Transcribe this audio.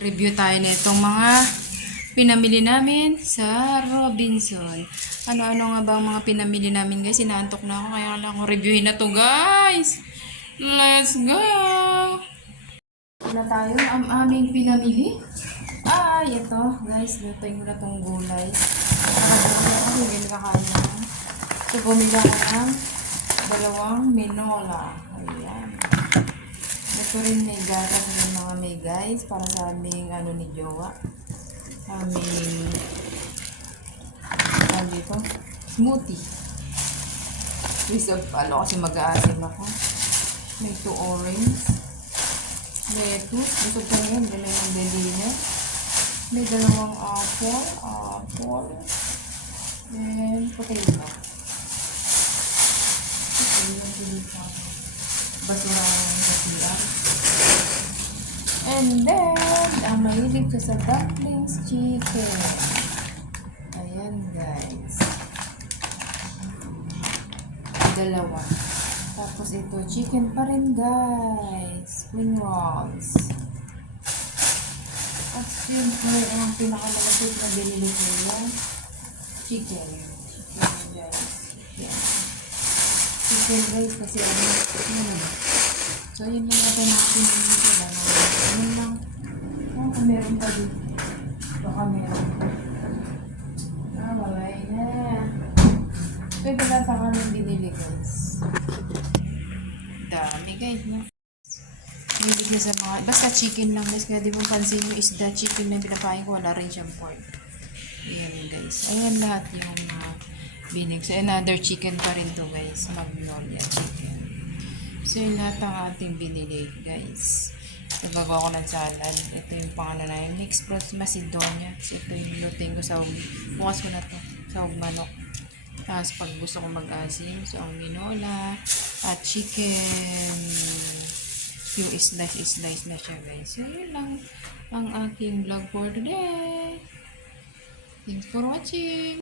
Review tayo na itong mga pinamili namin sa Robinson. Ano-ano nga ba ang mga pinamili namin guys? Inaantok na ako kaya wala akong reviewin na to guys. Let's go! Na tayo ang aming pinamili. Ay, ito guys. Lutuin ko na itong gulay. Nakabili ako. Hindi nakakain. So, bumili ako ng 2 minola. Ayan. Ito rin may gatas rin mga may guys. Para sa aming ano ni Jowa. Aming dito, smoothie. Result ano kasi mag-aasim ako. May 2 orange. Lettuce. Gusto ko ngayon. Dala yung delina. May 2 apple. And potato. Ito yung dilita. Basura ng kasilan. And then, ang mahilig siya sa dumplings chicken. Ayan guys. 2. Tapos ito, chicken pa rin guys. Spring rolls. At siyempre, ang pinakamalapit na binili ko yan. Chicken. Chicken guys. Chicken rice kasi ano. So, yun lang natin natin dito. Ano lang. Baka meron pa dito. Baka meron pa. Malay na. So, ito na sa kami binili guys. Dami guys, no? Binili na sa mga, basta chicken lang guys. Kaya di mo pansin yung isda chicken na pinakain ko. Wala rin siyang pork. Ayan guys. Ayan lahat yung binig. So, another chicken pa rin to guys. Magnolia chicken. So, yun lahat ang ating binili, guys. So, gagawa ko ng salad. Ito yung pangano na yung mixed fruits macedonia. So, ito yung lutuin ko sa bukas ko na to. Sa manok. Tapos, pag gusto ko mag-asim, so, ang minola at chicken. Yung slice na siya, guys. So, yun lang ang aking vlog for today. Thanks for watching.